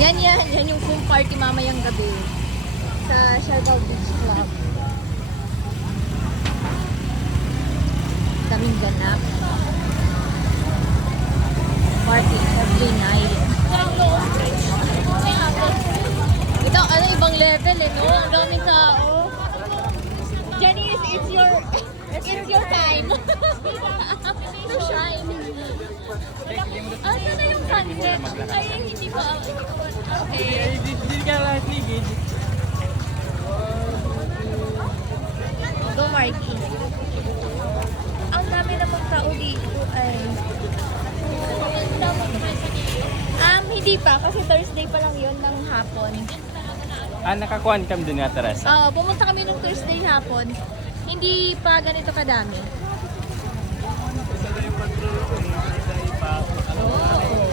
Yan yung pool party mamayang gabi sa Siargao Beach Club. Daming ganap. Party every night. Ito, ano, ibang level eh, no? Ang daming tao. Janice, it's your time. To shine. Ano na yung content? Ay, hindi pa. Okay. Hindi ka lang ligid. Go, Marky. Ang dami namang tao dito ay... Hindi pa. Kasi Thursday pa lang yun ng hapon. Nakakuhan kami dun nga, Teresa. Pumunta kami nung Thursday hapon. Hindi pa ganito kadami. Oh.